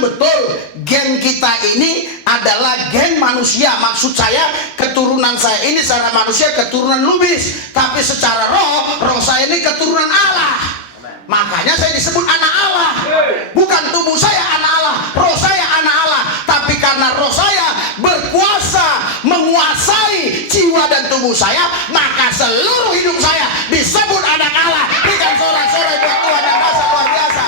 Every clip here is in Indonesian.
memang betul gen kita ini adalah gen manusia. Maksud saya keturunan saya ini secara manusia keturunan Lubis, tapi secara roh saya ini keturunan Allah. Makanya saya disebut anak Allah. Bukan tubuh saya anak Allah, roh saya anak Allah. Tapi karena roh saya berkuasa menguasai jiwa dan tubuh saya, maka seluruh hidup saya disebut anak Allah. Berikan sorak-sorai buat Tuhan yang rasa luar biasa.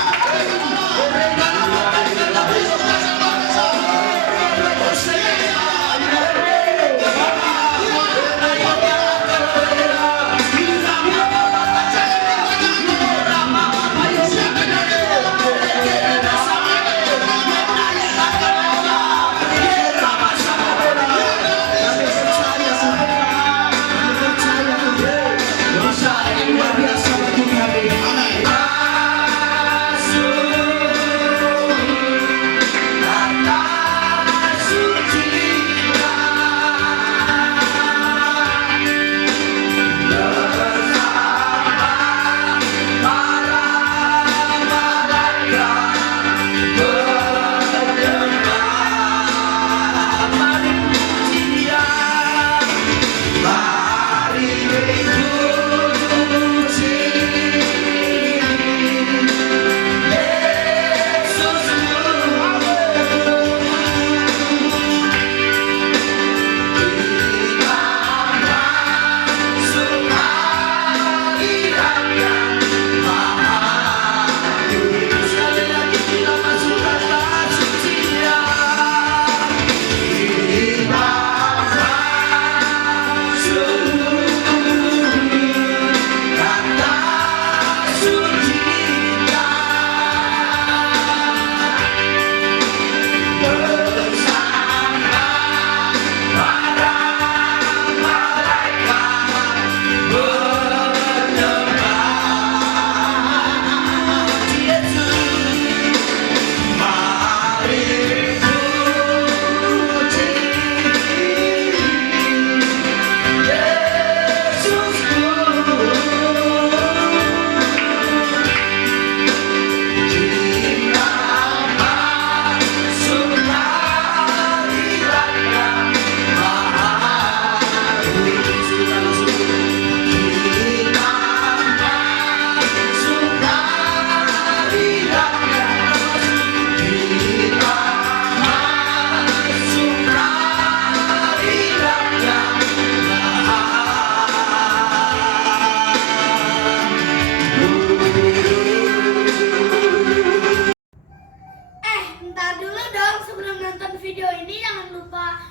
Video ini jangan lupa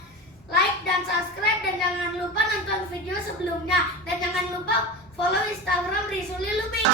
like dan subscribe, dan jangan lupa nonton video sebelumnya, dan jangan lupa follow Instagram Rizuli Lubis.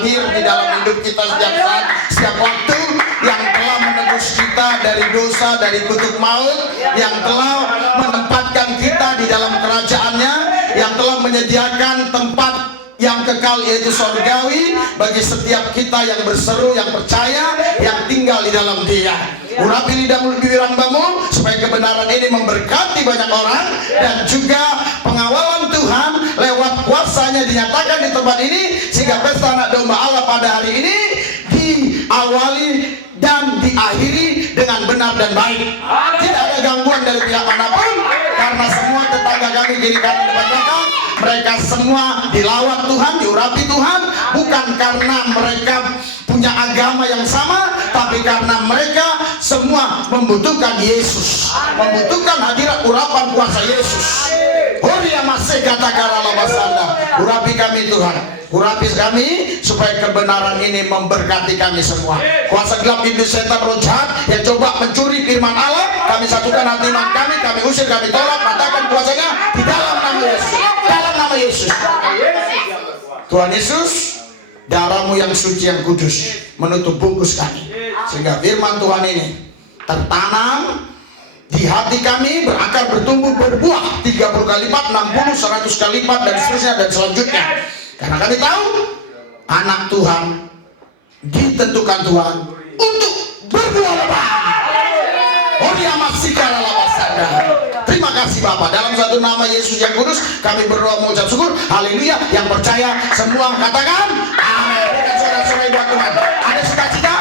hadir di dalam hidup kita setiap saat, setiap waktu, yang telah menebus kita dari dosa, dari kutuk maut, yang telah menempatkan kita di dalam kerajaannya, yang telah menyediakan tempat yang kekal yaitu surgawi bagi setiap kita yang berseru, yang percaya, yang tinggal di dalam Dia. Urapi lidahmu, bibir hambamu, supaya kebenaran ini memberkati banyak orang, dan juga pengawalan Tuhan lewat kuasanya dinyatakan di tempat ini, sehingga pesta anak domba Allah pada hari ini diawali dan diakhiri dengan benar dan baik. Tidak ada gangguan dari pihak manapun, karena semua tetangga kami kiri kanan depan belakang, mereka semua dilawat Tuhan, diurapi Tuhan, bukan karena mereka punya agama yang sama, tapi karena mereka semua membutuhkan Yesus, membutuhkan hadirat urapan kuasa Yesus. Horia masih kata-kata labasanda. Urapi kami Tuhan, urapi kami supaya kebenaran ini memberkati kami semua. Kuasa gelap iblis setan roh jahat yang coba mencuri firman Allah, kami satukan hati iman kami usir, kami tolak, katakan kuasanya di dalam nama Yesus, dalam nama Yesus. Tuhan Yesus, darahmu yang suci yang kudus menutup bungkus kami, sehingga firman Tuhan ini tertanam di hati kami, berakar, bertumbuh, berbuah 30 kali lipat, 60, 100 kali lipat, dan seterusnya dan selanjutnya. Karena kami tahu anak Tuhan ditentukan Tuhan untuk berbuah lebat. Terima kasih Bapak, dalam satu nama Yesus yang kudus kami berdoa mengucap syukur. Haleluya. Yang percaya semua katakan amin. Dengan saudara-saudara ibu Tuhan, ada sukacita,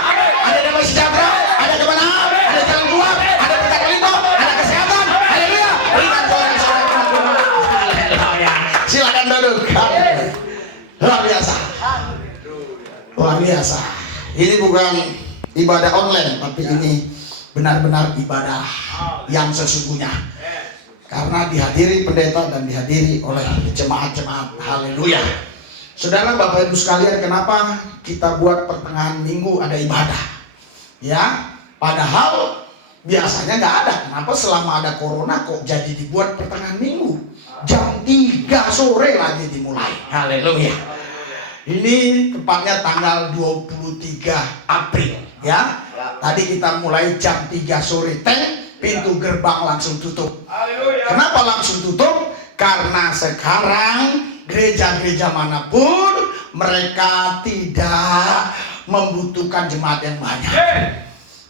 ada damai sejahtera, ada kemenangan, ada jalan keluar, ada berkat limpah, ada kesehatan. Haleluya. Berikan saudara-saudara. Haleluya. Silakan duduk. Luar biasa. Luar biasa. Ini bukan ibadah online, tapi ini benar-benar ibadah yang sesungguhnya, karena dihadiri pendeta dan dihadiri oleh jemaat-jemaat. Haleluya. Saudara, Bapak Ibu sekalian, kenapa kita buat pertengahan minggu ada ibadah? Ya, padahal biasanya nggak ada. Kenapa selama ada corona kok jadi dibuat pertengahan minggu? Jam 3 sore lagi dimulai. Haleluya. Ini tepatnya tanggal 23 April ya. Tadi kita mulai jam 3 sore, pintu gerbang langsung tutup. Kenapa langsung tutup? Karena sekarang gereja-gereja manapun mereka tidak membutuhkan jemaat yang banyak.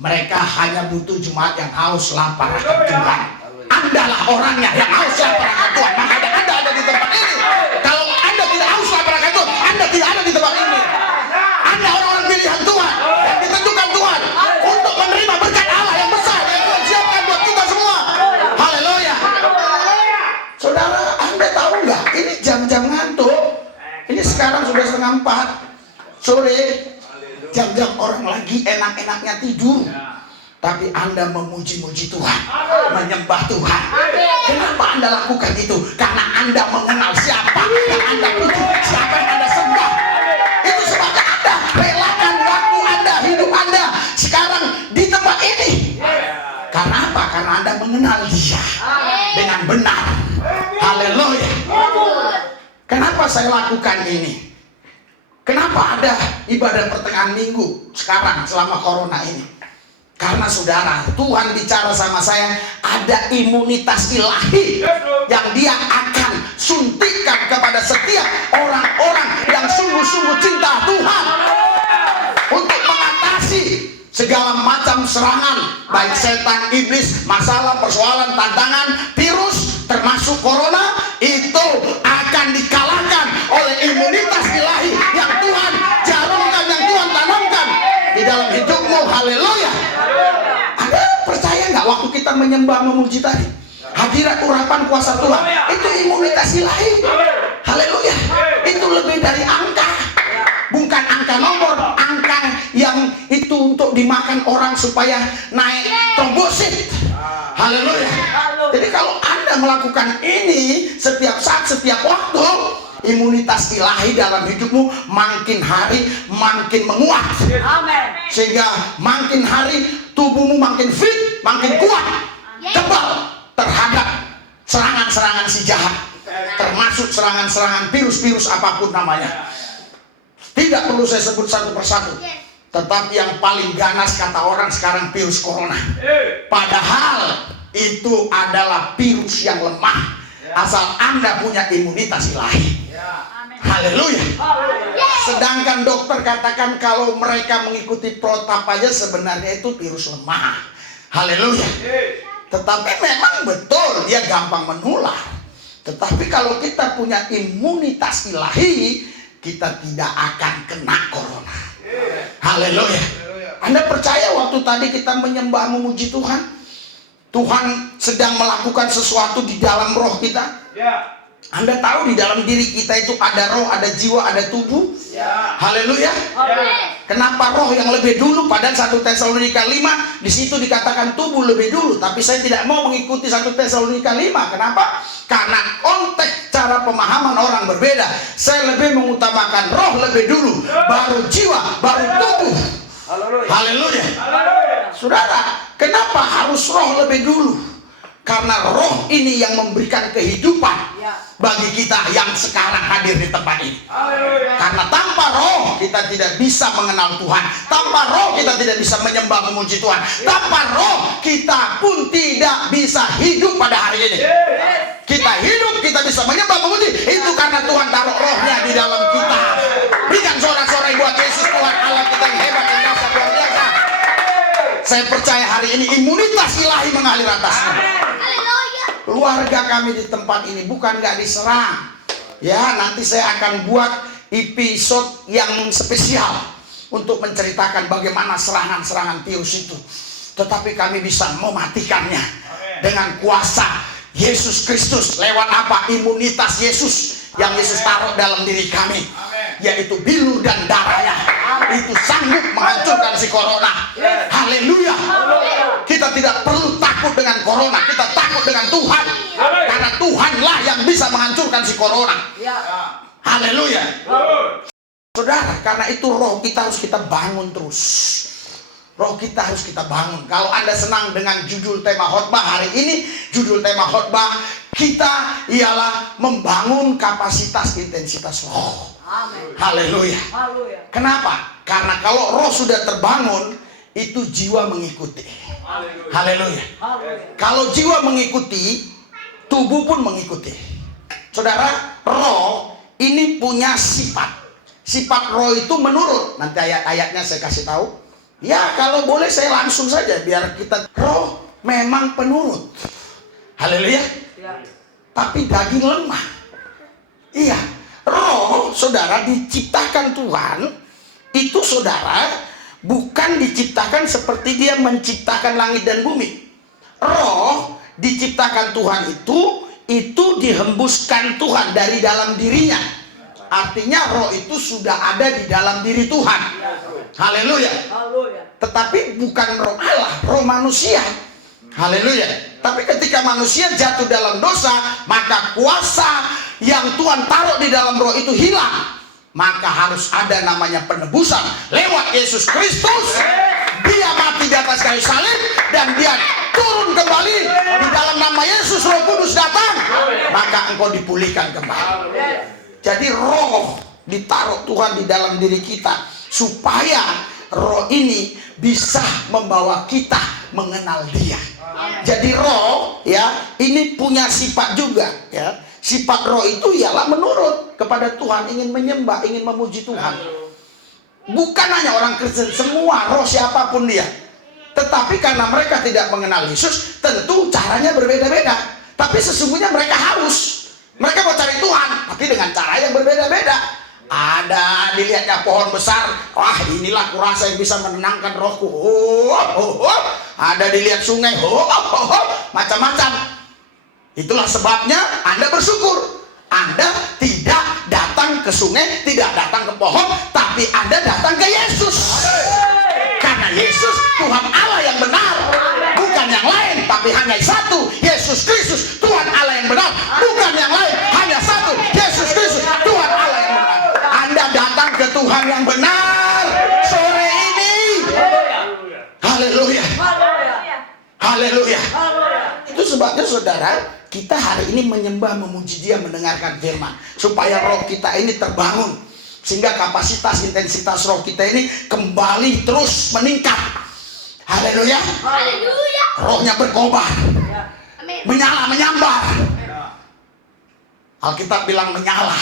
Mereka hanya butuh jemaat yang haus lapar akan Tuhan. Andalah orangnya yang haus lapar akan Tuhan. Makanya Anda ada di tempat ini. Kalau Anda tidak haus lapar akan Tuhan, Anda tidak ada di tempat ini. Anda orang-orang pilihan Tuhan yang ditentukan Tuhan untuk menerima berkat Allah yang besar yang Tuhan siapkan buat kita semua. Haleluya. Saudara, Anda tahu nggak? Ini jam-jam ngantuk. Ini sekarang sudah 3:30 sore. Jam-jam orang lagi enak-enaknya tidur. Tapi Anda memuji-muji Tuhan, menyembah Tuhan. Kenapa Anda lakukan itu? Karena Anda mengenal siapa yang Anda puji, siapa yang Anda sembah. Itu sebabnya Anda relakan waktu Anda, hidup Anda sekarang di tempat ini. Karena apa? Karena Anda mengenal Dia dengan benar. Haleluya. Kenapa saya lakukan ini? Kenapa ada ibadah pertengahan minggu sekarang selama corona ini? Karena saudara, Tuhan bicara sama saya, ada imunitas ilahi yang Dia akan suntikan kepada setiap orang-orang yang sungguh-sungguh cinta Tuhan untuk mengatasi segala macam serangan, baik setan, iblis, masalah, persoalan, tantangan, virus, termasuk corona, itu akan dikalahkan oleh imunitas ilahi yang Tuhan jarumkan, yang Tuhan tanamkan di dalam hidupmu. Haleluya. Anda percaya nggak waktu kita menyembah, memuji tadi, hadirat urapan kuasa Tuhan itu imunitas ilahi. Haleluya. Itu lebih dari angka, bukan angka nomor, angka yang itu untuk dimakan orang supaya naik trombosit. Haleluya. Jadi kalau Anda melakukan ini setiap saat, setiap waktu, imunitas ilahi dalam hidupmu makin hari makin menguat. Sehingga makin hari tubuhmu makin fit, makin kuat, tebal terhadap serangan-serangan si jahat, termasuk serangan-serangan virus-virus apapun namanya. Tidak perlu saya sebut satu persatu. Tetapi yang paling ganas kata orang sekarang virus corona. Padahal itu adalah virus yang lemah. Asal Anda punya imunitas ilahi. Haleluya. Sedangkan dokter katakan kalau mereka mengikuti protap aja sebenarnya itu virus lemah. Haleluya. Tetapi memang betul dia gampang menular. Tetapi kalau kita punya imunitas ilahi, kita tidak akan kena corona. Haleluya. Anda percaya waktu tadi kita menyembah memuji Tuhan? Tuhan sedang melakukan sesuatu di dalam roh kita. Anda tahu di dalam diri kita itu ada roh, ada jiwa, ada tubuh. Haleluya. Kenapa roh yang lebih dulu? Padahal 1 Tesalonika 5 di situ dikatakan tubuh lebih dulu. Tapi saya tidak mau mengikuti 1 Tesalonika 5. Kenapa? Karena konteks cara pemahaman orang berbeda. Saya lebih mengutamakan roh lebih dulu, baru jiwa, baru tubuh. Haleluya. Saudara, kenapa harus roh lebih dulu? Karena roh ini yang memberikan kehidupan bagi kita yang sekarang hadir di tempat ini. Karena tanpa roh kita tidak bisa mengenal Tuhan. Tanpa roh kita tidak bisa menyembah memuji Tuhan. Tanpa roh kita pun tidak bisa hidup pada hari ini. Kita hidup, kita bisa menyembah memuji, itu karena Tuhan taruh rohnya di dalam kita. Berikan sorak-sorai buat Yesus, Tuhan Allah kita yang hebat, yang dahsyat, luar biasa. Saya percaya hari ini imunitas ilahi mengalir atasnya. Keluarga kami di tempat ini bukan nggak diserang. Ya, nanti saya akan buat episode yang spesial untuk menceritakan bagaimana serangan-serangan virus itu. Tetapi kami bisa mematikannya dengan kuasa Yesus Kristus. Lewat apa? Imunitas Yesus yang Yesus taruh dalam diri kami, yaitu bilur dan darahnya. Itu sanggup menghancurkan si corona. Haleluya. Kita tidak perlu takut dengan corona, kita takut dengan Tuhan. Karena Tuhanlah yang bisa menghancurkan si corona. Haleluya. Saudara, karena itu roh kita harus kita bangun terus. Roh kita harus kita bangun. Kalau Anda senang dengan judul tema khotbah hari ini, judul tema khotbah kita ialah membangun kapasitas intensitas roh. Amin. Haleluya. Kenapa? Karena kalau roh sudah terbangun, itu jiwa mengikuti. Haleluya. Kalau jiwa mengikuti, tubuh pun mengikuti. Saudara, roh ini punya sifat. Sifat roh itu menurut. Nanti ayat-ayatnya saya kasih tahu. Ya, kalau boleh saya langsung saja biar kita. Roh memang penurut. Haleluya. Tapi daging lemah. Iya. Roh, saudara, diciptakan Tuhan. Itu saudara bukan diciptakan seperti dia menciptakan langit dan bumi. Roh diciptakan Tuhan itu dihembuskan Tuhan dari dalam dirinya. Artinya roh itu sudah ada di dalam diri Tuhan. Haleluya. Tetapi bukan roh Allah, roh manusia. Haleluya. Tapi ketika manusia jatuh dalam dosa, maka kuasa yang Tuhan taruh di dalam roh itu hilang. Maka harus ada namanya penebusan lewat Yesus Kristus. Dia mati di atas kayu salib dan dia turun kembali. Di dalam nama Yesus Roh Kudus datang, maka engkau dipulihkan kembali. Jadi roh ditaruh Tuhan di dalam diri kita supaya roh ini bisa membawa kita mengenal Dia. Jadi roh ya ini punya sifat juga ya. Sifat roh itu ialah menurut kepada Tuhan, ingin menyembah, ingin memuji Tuhan. Bukan hanya orang Kristen, semua roh siapapun dia. Tetapi karena mereka tidak mengenal Yesus, tentu caranya berbeda-beda. Tapi sesungguhnya mereka harus. Mereka mau cari Tuhan, tapi dengan cara yang berbeda-beda. Ada dilihatnya pohon besar, wah inilah kurasa yang bisa menenangkan rohku. Ada dilihat sungai, macam-macam. Itulah sebabnya Anda bersyukur. Anda tidak datang ke sungai, tidak datang ke pohon, tapi Anda datang ke Yesus. Karena Yesus Tuhan Allah yang benar, bukan yang lain, tapi hanya satu, Yesus Kristus Tuhan Allah yang benar, bukan yang lain, hanya satu, Yesus Kristus Tuhan Allah yang benar. Anda datang ke Tuhan yang benar sore ini. Haleluya. Haleluya. Itu sebabnya saudara, kita hari ini menyembah, memuji Dia, mendengarkan firman, supaya roh kita ini terbangun. sehingga kapasitas intensitas roh kita ini kembali terus meningkat. Haleluya. Haleluya. Rohnya berkobar, Amin. menyala, menyambar. Alkitab bilang menyala,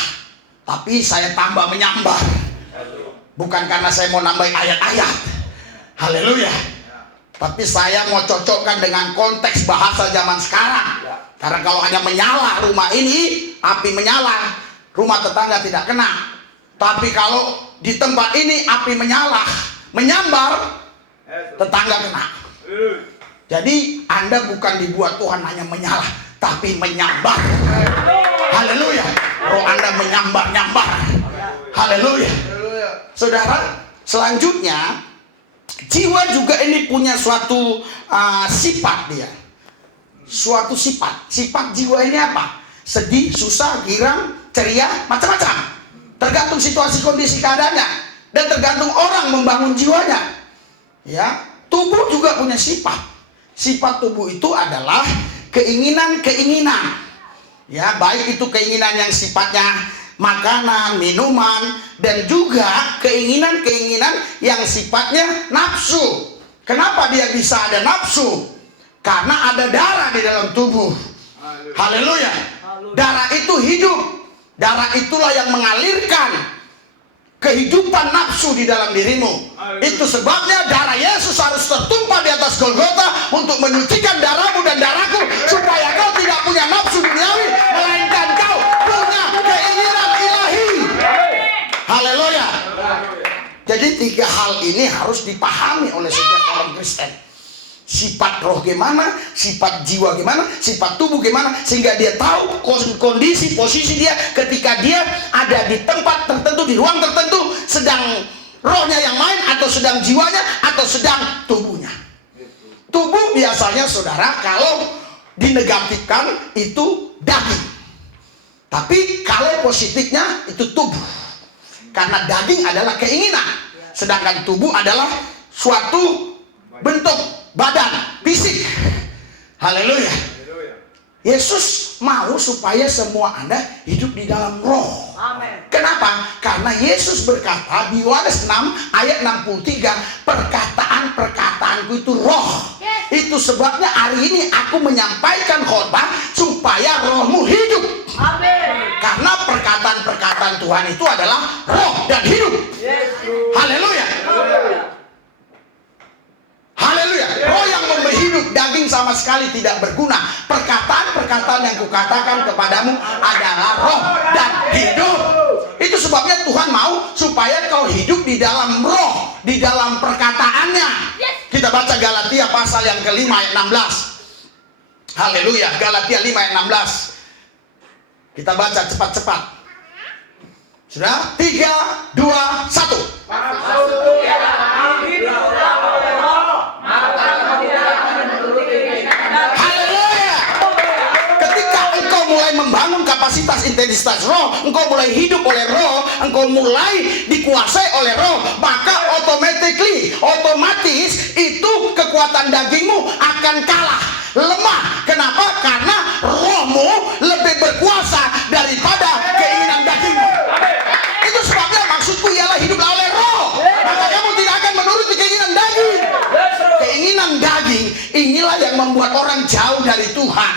tapi saya tambah menyambar. Bukan karena saya mau nambahin ayat-ayat. Haleluya. Tapi saya mau cocokkan dengan konteks bahasa zaman sekarang. Karena kalau hanya menyala rumah ini, api menyala, rumah tetangga tidak kena. Tapi kalau di tempat ini api menyala, menyambar, tetangga kena. Jadi Anda bukan dibuat Tuhan hanya menyala, tapi menyambar. Haleluya. Roh Anda menyambar-nyambar. Haleluya. Saudara, selanjutnya jiwa juga ini punya suatu sifat dia. Suatu sifat. Sifat jiwa ini apa? Sedih, susah, girang, ceria, macam-macam. Tergantung situasi, kondisi, keadaannya, dan tergantung orang membangun jiwanya. Ya, tubuh juga punya sifat. Sifat tubuh itu adalah keinginan-keinginan. Ya, baik itu keinginan yang sifatnya makanan, minuman, dan juga keinginan-keinginan yang sifatnya nafsu. Kenapa dia bisa ada nafsu? Karena ada darah di dalam tubuh. Haleluya. Darah itu hidup. Darah itulah yang mengalirkan kehidupan nafsu di dalam dirimu. Itu sebabnya darah Yesus harus tertumpah di atas Golgota untuk menyucikan darahmu dan darahku, supaya kau tidak punya nafsu duniawi, melainkan kau punya keinginan ilahi. Haleluya. Jadi tiga hal ini harus dipahami oleh setiap orang Kristen. Sifat roh gimana, sifat jiwa gimana, sifat tubuh gimana, sehingga dia tahu kondisi posisi dia ketika dia ada di tempat tertentu, di ruang tertentu, sedang rohnya yang main, atau sedang jiwanya, atau sedang tubuhnya. Tubuh biasanya saudara kalau dinegatifkan itu daging, tapi kalau positifnya itu tubuh, karena daging adalah keinginan, sedangkan tubuh adalah suatu bentuk badan, fisik. Haleluya. Yesus mau supaya semua Anda hidup di dalam roh. Amin. Kenapa? Karena Yesus berkata di Yohanes 6 ayat 63, perkataan-perkataanku itu roh. Itu sebabnya hari ini aku menyampaikan khotbah supaya rohmu hidup. Amin. Karena perkataan-perkataan Tuhan itu adalah roh dan hidup. Haleluya. Haleluya. Roh yang memberi hidup, daging sama sekali tidak berguna. Perkataan-perkataan yang kukatakan kepadamu adalah roh dan hidup. Itu sebabnya Tuhan mau supaya kau hidup di dalam roh, di dalam perkataannya. Kita baca Galatia pasal yang ke-5 ayat 16. Haleluya. Galatia 5 ayat 16. Kita baca cepat-cepat. Sudah? 3, 2, 1. Membangun kapasitas intensitas roh, engkau mulai hidup oleh roh, engkau mulai dikuasai oleh roh, maka otomatis itu kekuatan dagingmu akan kalah, lemah. Kenapa? Karena rohmu lebih berkuasa daripada keinginan dagingmu. Itu sebabnya maksudku ialah hiduplah oleh roh, maka kamu tidak akan menuruti keinginan daging. Keinginan daging inilah yang membuat orang jauh dari Tuhan.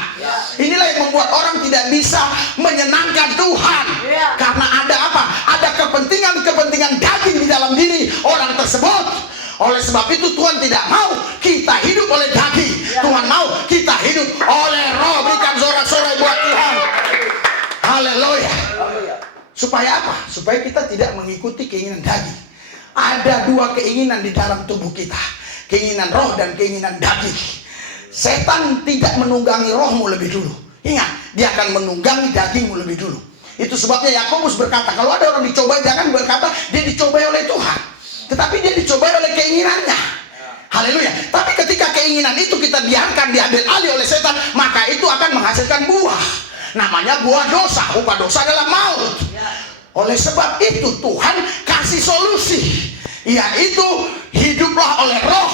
Inilah yang membuat orang tidak bisa menyenangkan Tuhan. Karena ada apa? Ada kepentingan daging di dalam diri orang tersebut. Oleh sebab itu Tuhan tidak mau kita hidup oleh daging. Tuhan mau kita hidup oleh roh. Berikan sorak-sorai buat Tuhan. Haleluya. Supaya apa? Supaya kita tidak mengikuti keinginan daging. Ada dua keinginan di dalam tubuh kita. Keinginan roh dan keinginan daging. Setan tidak menunggangi rohmu lebih dulu. Ingat, dia akan menunggangi dagingmu lebih dulu. Itu sebabnya Yakobus berkata, kalau ada orang dicobai, jangan berkata dia dicobai oleh Tuhan, tetapi dia dicobai oleh keinginannya. Haleluya. Tapi ketika keinginan itu kita biarkan diambil alih oleh setan, maka itu akan menghasilkan buah. Namanya buah dosa. Upah dosa adalah maut. Oleh sebab itu Tuhan kasih solusi, yaitu hiduplah oleh roh.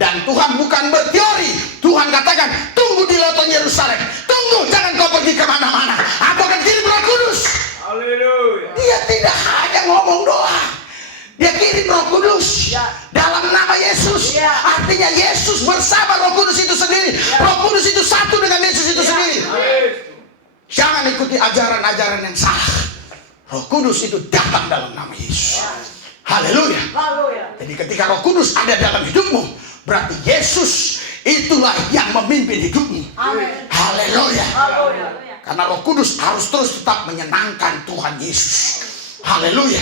Dan Tuhan bukan berteori. Tuhan katakan, tunggu di lautan Yerusalem. Tunggu, jangan kau pergi kemana-mana. Aku akan kirim Roh Kudus. Haleluya. Dia tidak hanya ngomong Roh Kudus dalam nama Yesus. Artinya Yesus bersama Roh Kudus itu sendiri. Roh Kudus itu satu dengan Yesus itu sendiri. Jangan ikuti ajaran-ajaran yang salah. Roh Kudus itu datang dalam nama Yesus. Haleluya. Jadi ketika Roh Kudus ada dalam hidupmu, berarti Yesus itulah yang memimpin hidupmu. Haleluya. Karena Roh Kudus harus terus tetap menyenangkan Tuhan Yesus. Haleluya.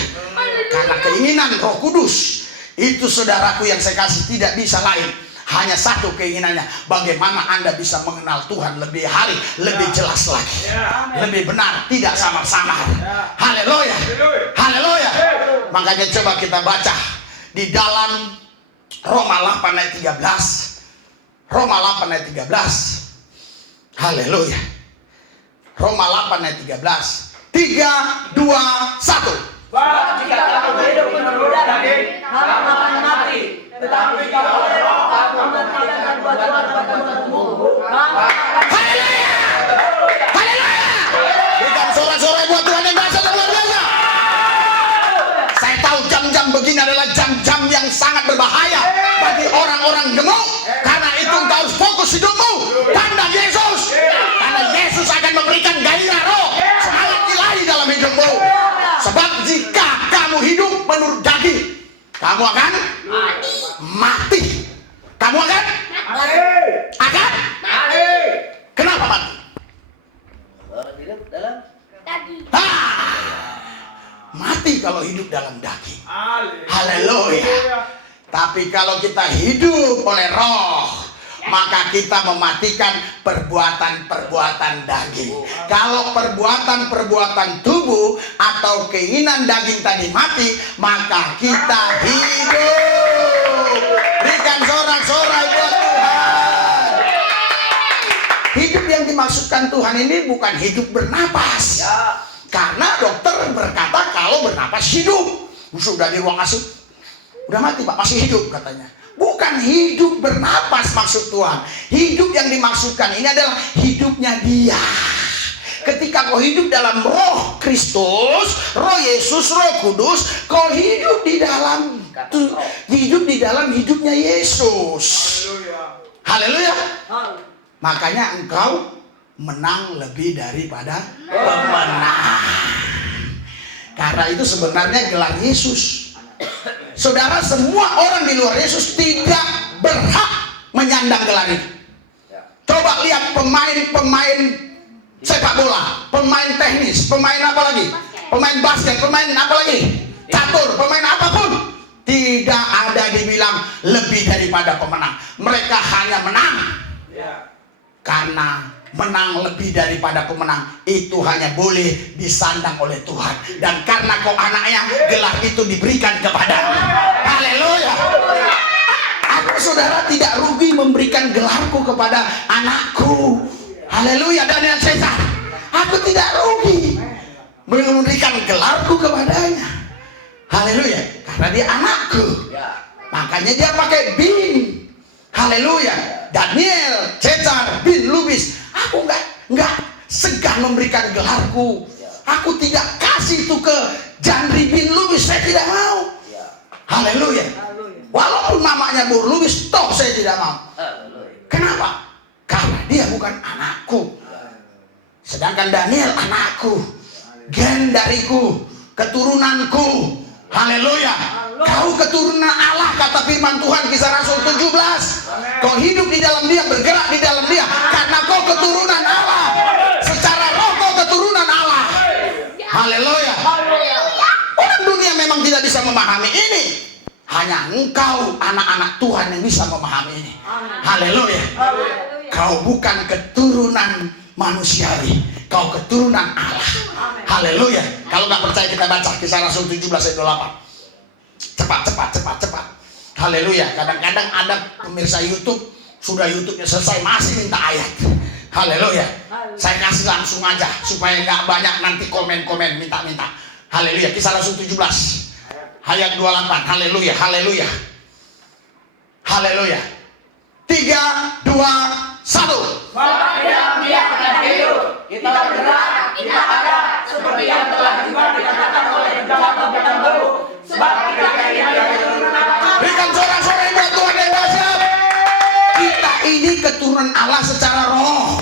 Karena keinginan Roh Kudus itu, saudaraku yang saya kasih, tidak bisa lain. Hanya satu keinginannya, bagaimana Anda bisa mengenal Tuhan lebih hari, lebih jelas lagi, lebih benar, tidak samar-samar. Haleluya. Haleluya. Makanya coba kita baca di dalam Roma 8 ayat 13. Roma 8 ayat 13. Haleluya. Roma 8 ayat 13. 3, 2, 1. Sebab jika kamu hidup menurut daging, kamu akan mati. Tetapi kalau oleh Roh kamu mati dengan buat-buat-buatmu, Haleluya. Haleluya. Berikan sorak-sorai buat Tuhan yang dahsyat dan luar biasa. Saya tahu jam-jam begini adalah jam-jam yang sangat berbahaya bagi orang-orang gemuk. Karena itu engkau harus fokus hidupmu pada Yesus. Karena Yesus akan memberikan gairah roh, semangat ilahi dalam hidupmu. Sebab jika kamu hidup menurut daging, kamu akan mati. Kamu akan kenapa mati? Mati kalau hidup dalam daging. Haleluya. Tapi kalau kita hidup oleh roh, maka kita mematikan perbuatan-perbuatan daging. Kalau perbuatan-perbuatan tubuh atau keinginan daging tadi mati, maka kita hidup. Berikan sorak-sorai buat Tuhan. Hidup yang dimaksudkan Tuhan ini bukan hidup bernapas. Karena dokter berkata kalau bernapas hidup. Sudah di ruang ASI, udah mati Pak, masih hidup katanya. Bukan hidup bernapas maksud Tuhan. Hidup yang dimaksudkan ini adalah hidupnya Dia. Ketika kau hidup dalam Roh Kristus, Roh Yesus, Roh Kudus, kau hidup di dalam hidupnya Yesus. Haleluya. Makanya engkau menang lebih daripada pemenang. Karena itu sebenarnya gelar Yesus. Saudara, semua orang di luar Yesus tidak berhak menyandang gelar itu. Coba lihat pemain-pemain sepak bola, pemain teknis, pemain apa lagi? Pemain basket, pemain apa lagi? Catur, pemain apapun. Tidak ada dibilang lebih daripada pemenang. Mereka hanya menang. Karena menang lebih daripada pemenang itu hanya boleh disandang oleh Tuhan. Dan karena kau anaknya, gelar itu diberikan kepadamu. Haleluya. Aku, saudara, tidak rugi memberikan gelarku kepada anakku. Haleluya. Daniel Caesar, aku tidak rugi memberikan gelarku kepadanya. Haleluya. Karena dia anakku, makanya dia pakai bin. Haleluya. Daniel Caesar bin Lubis, aku nggak segan memberikan gelarku. Aku tidak kasih itu ke Jandri bin Lubis, saya tidak mau. Haleluya. Walaupun namanya Bur Lubis, toh saya tidak mau. Kenapa? Karena dia bukan anakku. Sedangkan Daniel anakku, gen dariku, keturunanku. Haleluya. Kau keturunan Allah, kata firman Tuhan Kisah Rasul 17. Kau hidup di dalam Dia, bergerak di dalam Dia, karena kau keturunan Allah. Secara roh kau keturunan Allah. Haleluya. Orang dunia memang tidak bisa memahami ini. Hanya engkau anak-anak Tuhan yang bisa memahami ini. Haleluya. Kau bukan keturunan manusiawi, kau keturunan Allah. Haleluya. Kalau nggak percaya kita baca Kisah Rasul 17 ayat 28. Cepat. Haleluya. Kadang-kadang ada pemirsa YouTube, sudah YouTube-nya selesai masih minta ayat. Haleluya. Saya kasih langsung aja supaya nggak banyak nanti komen-komen minta-minta. Haleluya. Kisah Rasul 17 ayat 28. Haleluya. Haleluya. Haleluya. 3, 2, 1. Dia akan hidup. Kita bergerak, kita ada seperti yang telah juga dikatakan oleh Bapak Bapak. Sebab kita keturunan Allah secara roh.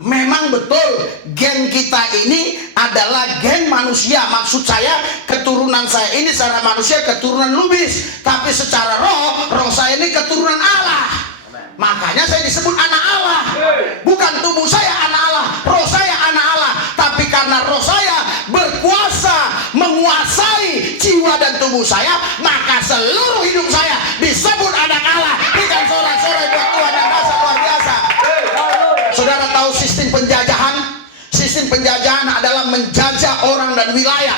Memang betul gen kita ini adalah gen manusia. Maksud saya keturunan saya ini secara manusia keturunan lubis, tapi secara roh saya ini keturunan Allah. Makanya saya disebut anak Allah. Bukan tubuh saya anak Allah, roh saya anak Allah. Tapi karena roh saya berkuasa menguasai jiwa dan tubuh saya, maka seluruh hidup saya disebut anak Allah. Berikan sorak-sorai buat Tuhan yang dasar luar biasa. Saudara tahu sistem penjajahan? Sistem penjajahan adalah menjajah orang dan wilayah.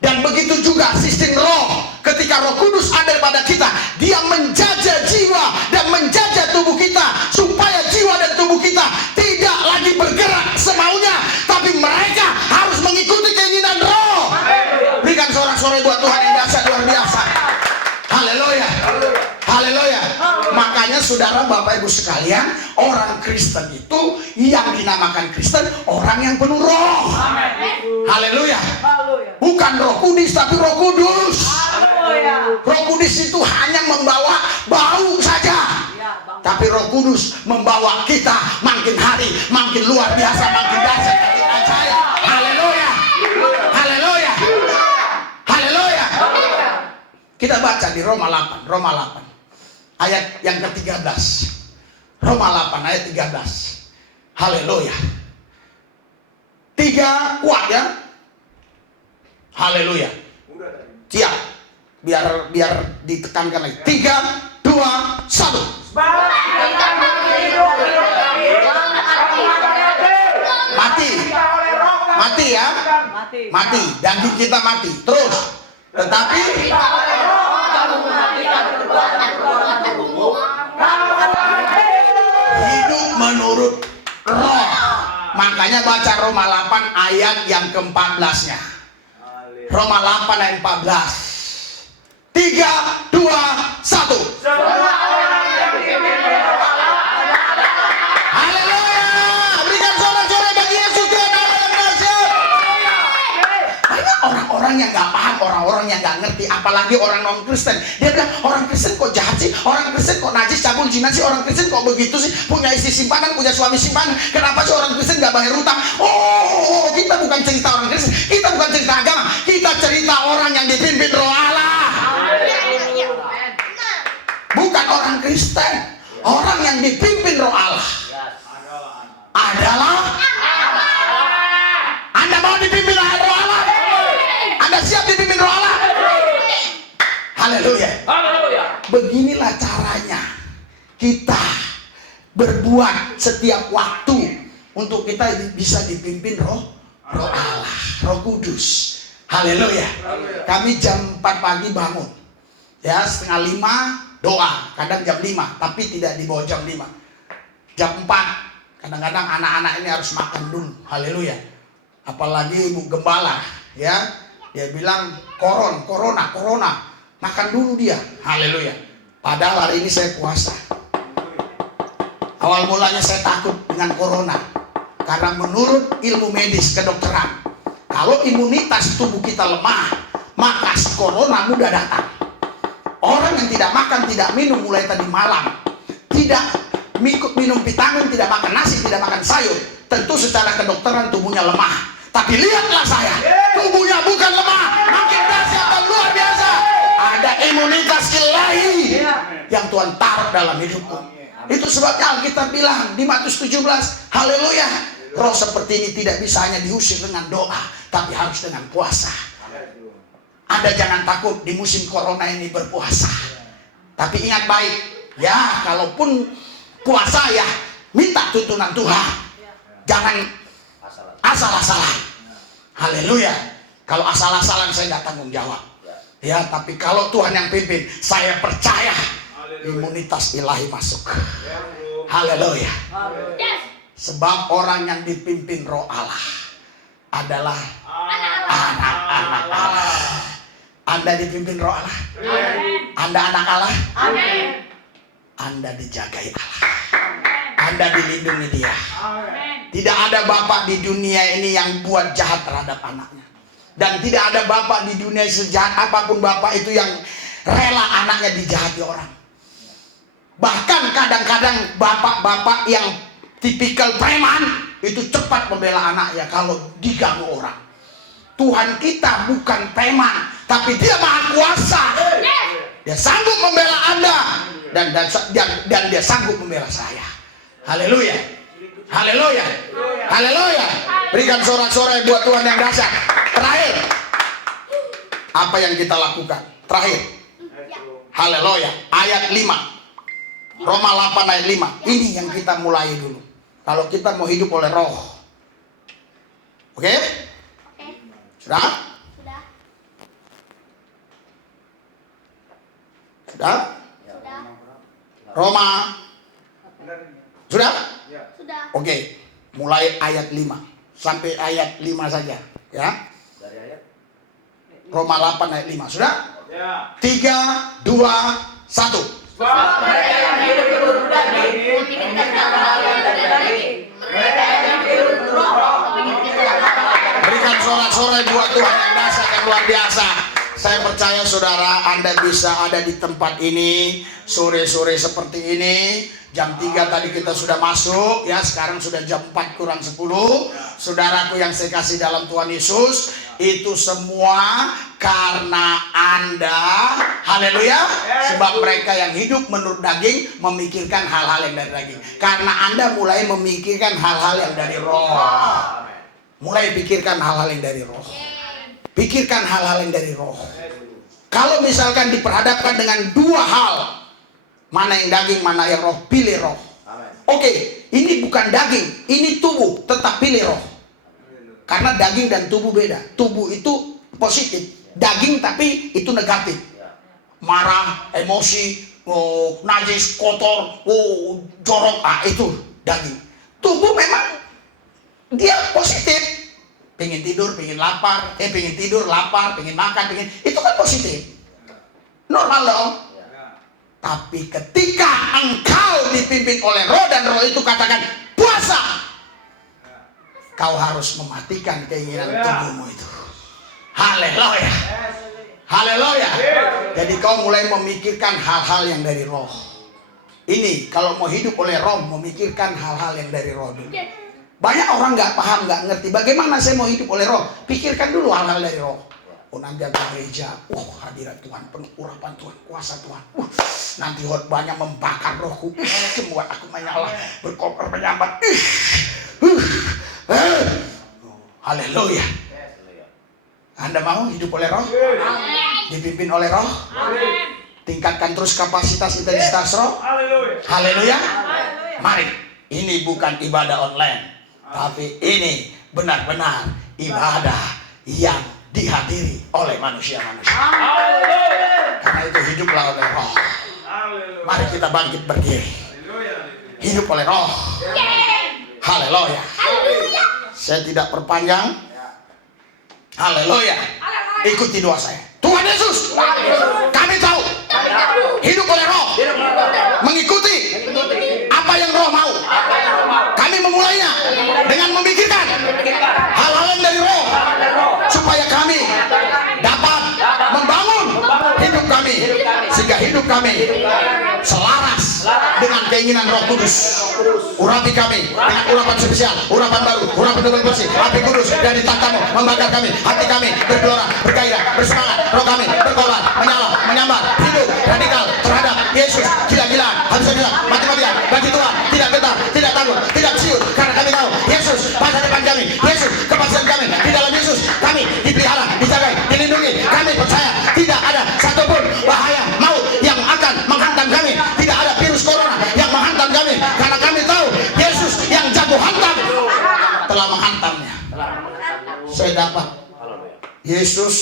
Dan begitu juga sistem roh. Ketika Roh Kudus ada pada kita, dia menjajah jiwa dan menjajah tubuh kita, supaya jiwa dan tubuh kita tidak lagi bergerak semaunya, tapi mereka harus mengikuti keinginan roh. Berikan sorak-sorai buat Tuhan yang dahsyat luar biasa. Haleluya. Haleluya. Makanya saudara Bapak Ibu sekalian, orang Kristen itu yang dinamakan Kristen orang yang penuh roh. Haleluya. Bukan Roh Kudus tapi Roh Kudus. Roh Kudus itu hanya membawa bau saja. Tapi Roh Kudus membawa kita makin hari makin luar biasa, makin dahsyat, makin ajaib. Haleluya. Haleluya. Haleluya. Kita baca di Roma 8, Roma 8 ayat yang ke-13. Roma 8 ayat 13. Haleluya. 3 kuat ya. Haleluya. Siap. Biar ditekankan lagi. 3, 2, 1. Mati. Mati ya. Mati. Daging kita mati. Terus. Tetapi hidup menurut roh. Makanya baca Roma 8 ayat yang ke-14-nya. Roma 8 ayat 14. 3, 2, 1. Haleluya. Berikan sorak-sorai bagi Yesus Tuhan Allah yang dahsyat. Banyak orang-orang yang gak paham, orang-orang yang gak ngerti, apalagi orang non-Kristen. Dia bilang, orang Kristen kok jahat sih, orang Kristen kok najis, cabul, jinak sih, orang Kristen kok begitu sih, punya istri simpanan, punya suami simpanan, kenapa sih orang Kristen gak bayar utang? Oh, kita bukan cerita orang Kristen, kita bukan cerita agama, kita cerita orang yang dipimpin roh Allah. Bukan orang Kristen, orang yang dipimpin roh Allah adalah. Anda mau dipimpin roh Allah? Anda siap dipimpin roh Allah? Haleluya. Beginilah caranya kita berbuat setiap waktu untuk kita bisa dipimpin roh Allah, Roh Kudus. Haleluya. Kami jam 4 pagi bangun, ya 4:30 doa, kadang jam 5, tapi tidak di bawah jam 5. Jam 4, kadang-kadang anak-anak ini harus makan dulu. Haleluya. Apalagi ibu gembala, ya, dia bilang corona, makan dulu dia. Haleluya. Padahal hari ini saya puasa. Awal mulanya saya takut dengan corona, karena menurut ilmu medis kedokteran, kalau imunitas tubuh kita lemah, maka corona mudah datang. Orang yang tidak makan, tidak minum mulai tadi malam, tidak minum vitamin, tidak makan nasi, tidak makan sayur, tentu secara kedokteran tubuhnya lemah. Tapi lihatlah saya, tubuhnya bukan lemah, makin dahsyat dan luar biasa. Ada imunitas ilahi yang Tuhan taruh dalam hidupku. Itu sebabnya Alkitab bilang di Matius 17, haleluya, roh seperti ini tidak bisa hanya diusir dengan doa, tapi harus dengan puasa. Anda jangan takut di musim corona ini berpuasa. Tapi ingat baik, ya, kalaupun puasa ya minta tuntunan Tuhan. Jangan asal-asalan. Haleluya. Kalau asal-asalan saya nggak tanggung jawab. Ya, tapi kalau Tuhan yang pimpin, saya percaya imunitas ilahi masuk. Haleluya. Sebab orang yang dipimpin roh Allah adalah anak-anak Allah. Anda dipimpin roh Allah. Anda anak Allah. Anda dijagai Allah. Anda dilindungi dia. Tidak ada bapak di dunia ini yang buat jahat terhadap anaknya. Dan tidak ada bapak di dunia sejahat apapun bapak itu yang rela anaknya dijahati orang. Bahkan kadang-kadang bapak-bapak yang tipikal preman itu cepat membela anaknya kalau diganggu orang. Tuhan kita bukan preman, tapi dia maha kuasa. Dia sanggup membela Anda dan dia sanggup membela saya. Haleluya. Haleluya. Haleluya. Berikan sorak-sorai buat Tuhan yang dahsyat. Terakhir, apa yang kita lakukan? Terakhir. Haleluya. Ayat 5. Roma 8 ayat 5. Ini yang kita mulai dulu. Kalau kita mau hidup oleh roh. Oke? Sudah? Sudah. Sudah? Roma. Sudah? Sudah. Oke. Mulai ayat 5 sampai ayat 5 saja, ya. Roma 8 ayat 5. Sudah? 3, 2, 1. Sebab mereka yang hidup menurut daging menginginkan hal-hal yang dari daging. Mereka yang hidup menurut roh menginginkan hal-hal yang dari. Berikan sorak-sorai buat Tuhan yang dahsyat dan luar biasa. Saya percaya saudara, Anda bisa ada di tempat ini sore-sore seperti ini. Jam 3 tadi kita sudah masuk, ya. Sekarang sudah jam 4 kurang 10. Saudaraku yang saya kasih dalam Tuhan Yesus, itu semua karena Anda. Haleluya. Sebab mereka yang hidup menurut daging memikirkan hal-hal yang dari daging. Karena Anda mulai memikirkan hal-hal yang dari roh. Mulai pikirkan hal-hal yang dari roh. Pikirkan hal-hal yang dari roh. Kalau misalkan diperhadapkan dengan dua hal, mana yang daging, mana yang roh, pilih roh. Oke, ini bukan daging, ini tubuh, tetap pilih roh. Karena daging dan tubuh beda. Tubuh itu positif, daging tapi itu negatif. Marah, emosi, najis, kotor, jorok, itu daging. Tubuh memang dia positif. Pengen tidur, pengen lapar, pengen tidur, lapar, pengen makan, itu kan positif. Normal dong. Tapi ketika engkau dipimpin oleh roh dan roh itu katakan puasa, kau harus mematikan keinginan tubuhmu itu. Haleluya. Haleluya. Jadi kau mulai memikirkan hal-hal yang dari roh. Ini kalau mau hidup oleh roh, memikirkan hal-hal yang dari roh dulu. Banyak orang nggak paham, nggak ngerti bagaimana saya mau hidup oleh roh. Pikirkan dulu hal-hal dari roh. Nanti ada gereja, hadirat Tuhan, penuh urapan Tuhan, kuasa Tuhan. Nanti khotbahnya membakar rohku, membuat aku menyala, berkobar menyambar. Haleluya. Anda mau hidup oleh roh? Dipimpin oleh roh? Tingkatkan terus kapasitas intensitas roh. Haleluya. Mari, ini bukan ibadah online. Tapi ini benar-benar ibadah yang dihadiri oleh manusia-manusia. Karena itu hiduplah oleh roh. Mari kita bangkit berdiri. Hidup oleh roh. Haleluya. Saya tidak perpanjang. Haleluya. Ikuti doa saya. Tuhan Yesus, kami tahu hidup oleh roh, mengikuti apa yang roh mau. Kami memulainya dengan memikirkan hal-hal yang dari roh, supaya kami dapat membangun hidup kami, sehingga hidup kami selaras dengan keinginan Roh Kudus. Urapi kami dengan urapan spesial, urapan baru, urapan double bersih, api kudus dari tahtamu membakar kami, hati kami bergelora, bergairah, bersemangat, roh kami berkobar, menyala, menyambar, hidup radikal terhadap Yesus, gila-gilaan, habis-habisan, mati-matian, bagi Tuhan, tidak gentar, tidak takut, tidak siut, karena kami tahu Yesus masa depan kami, Yesus kepastian kami, di dalam Yesus kami dipelihara, dijaga, dilindungi. Kami percaya tidak ada satupun bahaya maut yang akan menghantam kami, tidak ada virus corona yang menghantam kami, karena kami tahu Yesus yang jago hantam telah menghantamnya. Saya dapat Yesus,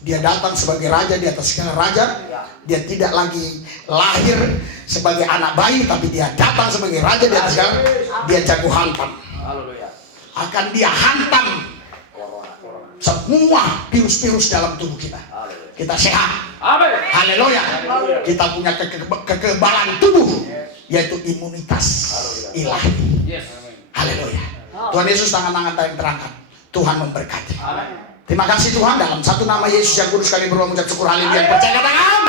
dia datang sebagai raja di atas segala raja. Dia tidak lagi lahir sebagai anak bayi, tapi dia datang sebagai raja di atas segala. Dia jago hantam. Akan dia hantam semua virus-virus dalam tubuh kita. Kita sehat. Haleluya. Kita punya kekebalan tubuh, yaitu imunitas ilahi. Haleluya. Tuhan Yesus, tangan-tangan yang terangkat. Tuhan memberkati. Terima kasih Tuhan, dalam satu nama Yesus yang kudus kami berdoa mengucap syukur, haleluya. Percaya katakan